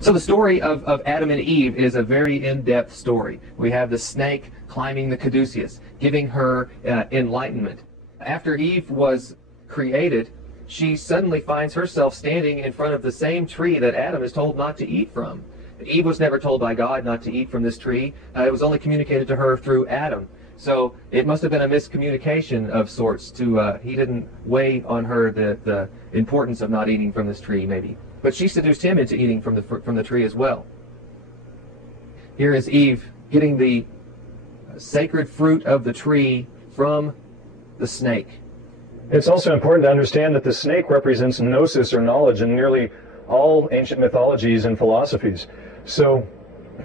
So the story of Adam and Eve is a very in-depth story. We have the snake climbing the caduceus, giving her enlightenment. After Eve was created, she suddenly finds herself standing in front of the same tree that Adam is told not to eat from. Eve was never told by God not to eat from this tree. It was only communicated to her through Adam. So it must have been a miscommunication of sorts. He didn't weigh on her the importance of not eating from this tree, maybe. But she seduced him into eating from the tree as well. Here is Eve getting the sacred fruit of the tree from the snake. It's also important to understand that the snake represents gnosis, or knowledge, in nearly all ancient mythologies and philosophies. So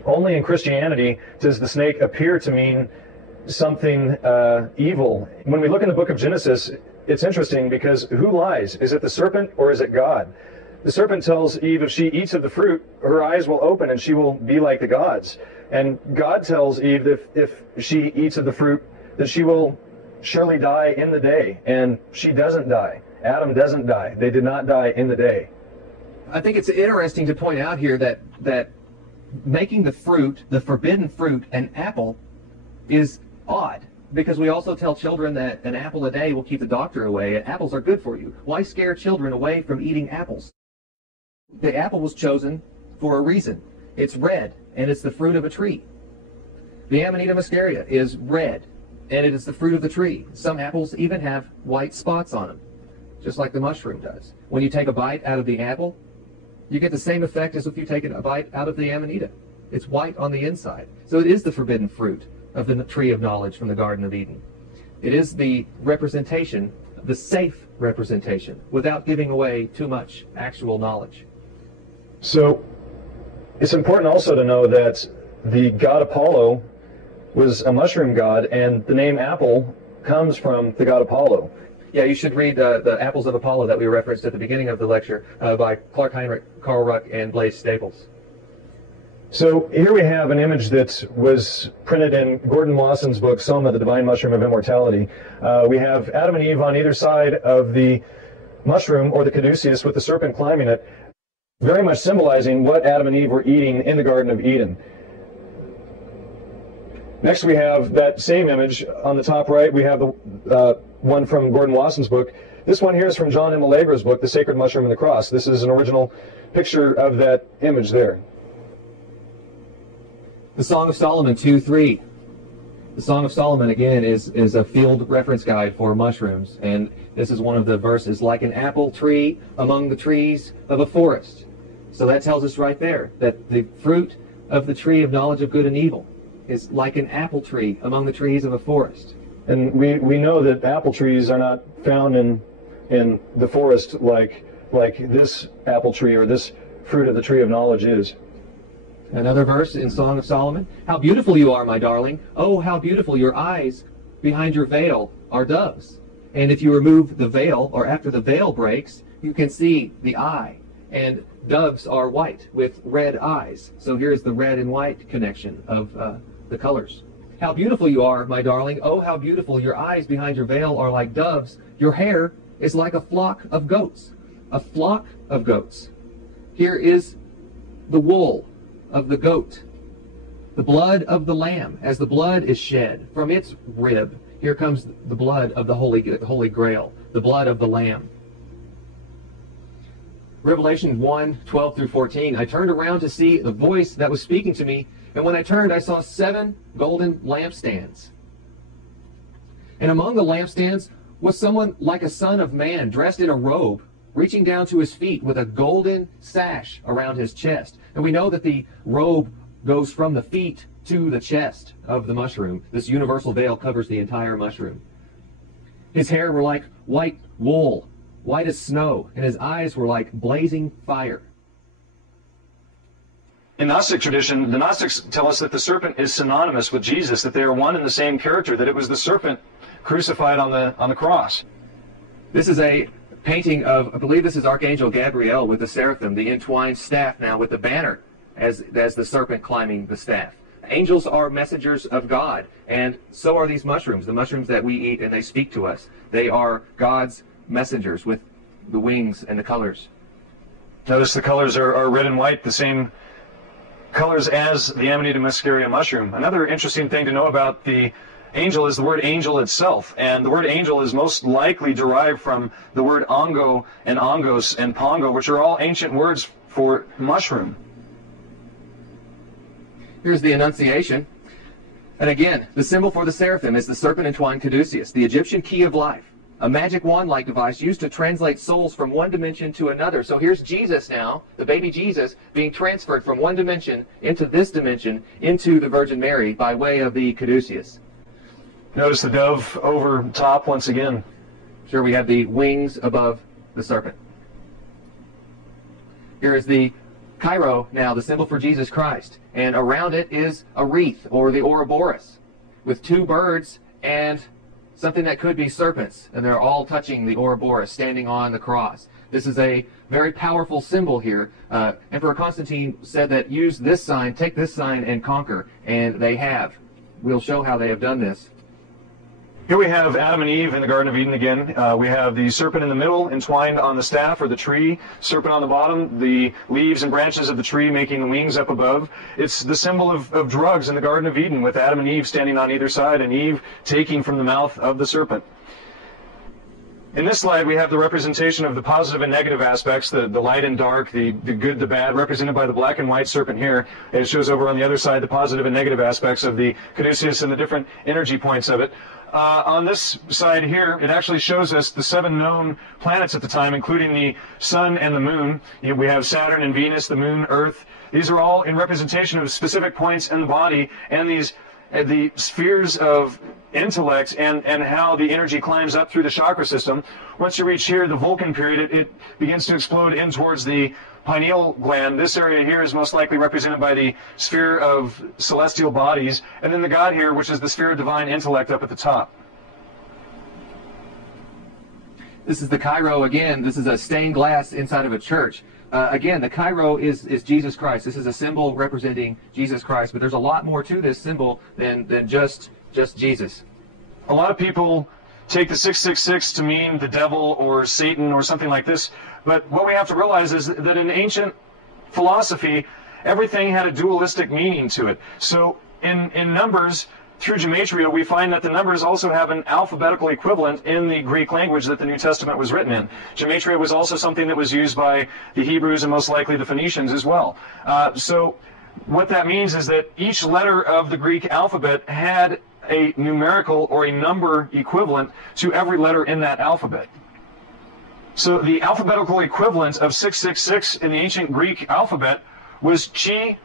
only in Christianity does the snake appear to mean something evil. When we look in the book of Genesis, it's interesting because who lies? Is it the serpent or is it God? The serpent tells Eve if she eats of the fruit, her eyes will open and she will be like the gods. And God tells Eve that if she eats of the fruit, that she will surely die in the day. And she doesn't die. Adam doesn't die. They did not die in the day. I think it's interesting to point out here that making the fruit, the forbidden fruit, an apple is odd, because we also tell children that an apple a day will keep the doctor away. Apples are good for you. Why scare children away from eating apples? The apple was chosen for a reason. It's red, and it's the fruit of a tree. The Amanita muscaria is red, and it is the fruit of the tree. Some apples even have white spots on them, just like the mushroom does. When you take a bite out of the apple, you get the same effect as if you take a bite out of the Amanita. It's white on the inside. So it is the forbidden fruit of the tree of knowledge from the Garden of Eden. It is the representation, the safe representation, without giving away too much actual knowledge. So it's important also to know that the god Apollo was a mushroom god, and the name apple comes from the god Apollo. Yeah, you should read the Apples of Apollo that we referenced at the beginning of the lecture by Clark Heinrich, Carl Ruck, and Blaise Staples. So here we have an image that was printed in Gordon Wasson's book, Soma, the Divine Mushroom of Immortality. We have Adam and Eve on either side of the mushroom, or the caduceus, with the serpent climbing it, very much symbolizing what Adam and Eve were eating in the Garden of Eden. Next we have that same image on the top right. We have the one from Gordon Wasson's book. This one here is from John M. Allegra's book, The Sacred Mushroom and the Cross. This is an original picture of that image there. The Song of Solomon 2:3. The Song of Solomon, again, is a field reference guide for mushrooms. And this is one of the verses, like an apple tree among the trees of a forest. So that tells us right there that the fruit of the tree of knowledge of good and evil is like an apple tree among the trees of a forest. And we know that apple trees are not found in the forest like this apple tree or this fruit of the tree of knowledge is. Another verse in Song of Solomon. How beautiful you are, my darling. Oh, how beautiful your eyes behind your veil are doves. And if you remove the veil, or after the veil breaks, you can see the eye. And doves are white with red eyes. So here's the red and white connection of the colors. How beautiful you are, my darling. Oh, how beautiful. Your eyes behind your veil are like doves. Your hair is like a flock of goats. A flock of goats. Here is the wool of the goat. The blood of the lamb, as the blood is shed from its rib. Here comes the blood of the Holy Grail, the blood of the lamb. Revelation 1:12 through 14. I turned around to see the voice that was speaking to me, and when I turned, I saw 7 golden lampstands. And among the lampstands was someone like a son of man, dressed in a robe, reaching down to his feet with a golden sash around his chest. And we know that the robe goes from the feet to the chest of the mushroom. This universal veil covers the entire mushroom. His hair were like white wool, white as snow, and his eyes were like blazing fire. In Gnostic tradition, the Gnostics tell us that the serpent is synonymous with Jesus, that they are one and the same character, that it was the serpent crucified on the cross. This is a painting of, I believe this is Archangel Gabriel with the seraphim, the entwined staff now with the banner as the serpent climbing the staff. Angels are messengers of God, and so are these mushrooms, the mushrooms that we eat, and they speak to us. They are God's messengers with the wings and the colors. Notice the colors are red and white, the same colors as the Amanita muscaria mushroom. Another interesting thing to know about the angel is the word angel itself, and the word angel is most likely derived from the word ongo and ongos and pongo, which are all ancient words for mushroom. Here's the Annunciation. And again, the symbol for the seraphim is the serpent entwined caduceus, the Egyptian key of life, a magic wand-like device used to translate souls from one dimension to another. So here's Jesus now, the baby Jesus, being transferred from one dimension into this dimension, into the Virgin Mary, by way of the caduceus. Notice the dove over top once again. Sure, we have the wings above the serpent. Here is the Cairo, now the symbol for Jesus Christ, and around it is a wreath, or the Ouroboros, with two birds and something that could be serpents, and they're all touching the Ouroboros, standing on the cross. This is a very powerful symbol here. Emperor Constantine said that use this sign, take this sign, and conquer, and they have. We'll show how they have done this. Here we have Adam and Eve in the Garden of Eden again. We have the serpent in the middle, entwined on the staff or the tree, serpent on the bottom, the leaves and branches of the tree making the wings up above. It's the symbol of drugs in the Garden of Eden, with Adam and Eve standing on either side, and Eve taking from the mouth of the serpent. In this slide, we have the representation of the positive and negative aspects, the light and dark, the good, the bad, represented by the black and white serpent here. It shows over on the other side the positive and negative aspects of the caduceus and the different energy points of it. On this side here, it actually shows us the 7 known planets at the time, including the sun and the moon. We have Saturn and Venus, the moon, Earth. These are all in representation of specific points in the body, and the spheres of intellect and how the energy climbs up through the chakra system. Once you reach here, the Vulcan period, it begins to explode in towards the pineal gland. This area here is most likely represented by the sphere of celestial bodies, and then the God here, which is the sphere of divine intellect up at the top. This is the Cairo again. This is a stained glass inside of a church. Again, the Cairo is Jesus Christ. This is a symbol representing Jesus Christ, but there's a lot more to this symbol than just Jesus. A lot of people take the 666 to mean the devil or Satan or something like this, but what we have to realize is that in ancient philosophy, everything had a dualistic meaning to it. So in numbers, through gematria, we find that the numbers also have an alphabetical equivalent in the Greek language that the New Testament was written in. Gematria was also something that was used by the Hebrews and most likely the Phoenicians as well. So what that means is that each letter of the Greek alphabet had a numerical or a number equivalent to every letter in that alphabet. So the alphabetical equivalent of 666 in the ancient Greek alphabet was Chi,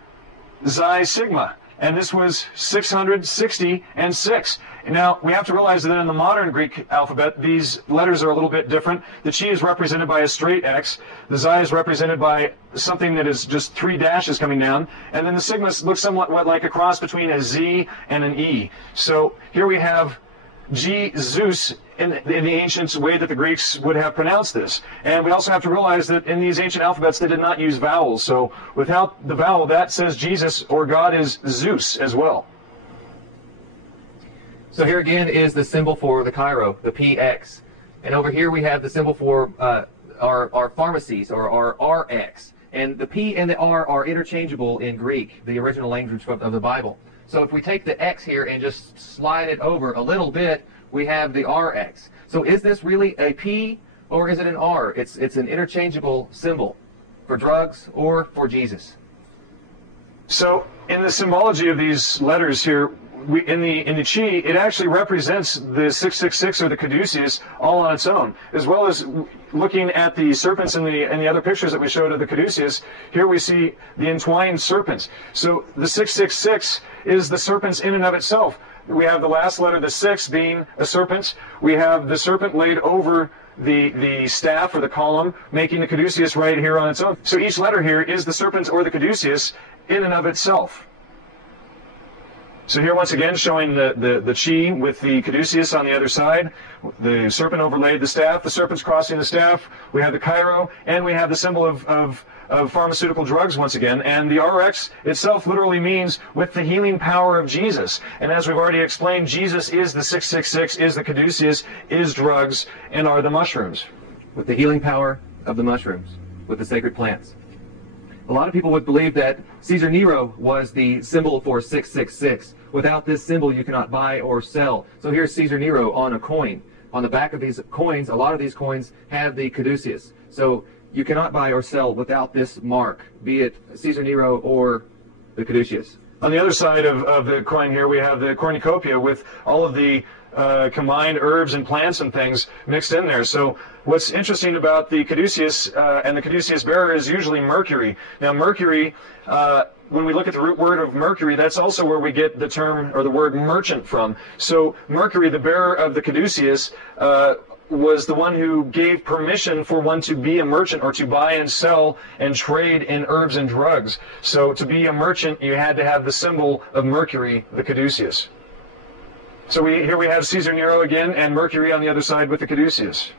Xi, Sigma. And this was 660 and 6. Now, we have to realize that in the modern Greek alphabet, these letters are a little bit different. The Chi is represented by a straight X. The Xi is represented by something that is just 3 dashes coming down. And then the Sigma looks somewhat like a cross between a Z and an E. So here we have G, Zeus, in the ancient way that the Greeks would have pronounced this. And we also have to realize that in these ancient alphabets, they did not use vowels. So without the vowel, that says Jesus or God is Zeus as well. So here again is the symbol for the Cairo, the PX. And over here we have the symbol for our pharmacies, or our RX. And the P and the R are interchangeable in Greek, the original language of the Bible. So if we take the X here and just slide it over a little bit, we have the RX. So is this really a P or is it an R? It's an interchangeable symbol for drugs or for Jesus. So in the symbology of these letters here, in the Chi, it actually represents the 666 or the caduceus all on its own, as well as looking at the serpents in the other pictures that we showed of the caduceus. Here we see the entwined serpents. So the 666 is the serpents in and of itself. We have the last letter, the 6, being a serpent. We have the serpent laid over the staff or the column, making the caduceus right here on its own. So each letter here is the serpent or the caduceus in and of itself. So here once again showing the Chi with the caduceus on the other side. The serpent overlaid the staff, the serpent's crossing the staff. We have the Cairo, and we have the symbol of pharmaceutical drugs once again. And the RX itself literally means with the healing power of Jesus. And as we've already explained, Jesus is the 666, is the caduceus, is drugs, and are the mushrooms. With the healing power of the mushrooms. with the sacred plants. A lot of people would believe that Caesar Nero was the symbol for 666. Without this symbol, you cannot buy or sell. So here's Caesar Nero on a coin. On the back of these coins, a lot of these coins have the caduceus. So you cannot buy or sell without this mark, be it Caesar Nero or the caduceus. On the other side of the coin here, we have the cornucopia with all of the combined herbs and plants and things mixed in there. So what's interesting about the caduceus and the caduceus bearer is usually mercury. Now mercury, when we look at the root word of mercury, that's also where we get the term or the word merchant from. So mercury, the bearer of the caduceus, was the one who gave permission for one to be a merchant or to buy and sell and trade in herbs and drugs. So to be a merchant, you had to have the symbol of mercury, the caduceus. So here we have Caesar Nero again and Mercury on the other side with the caduceus.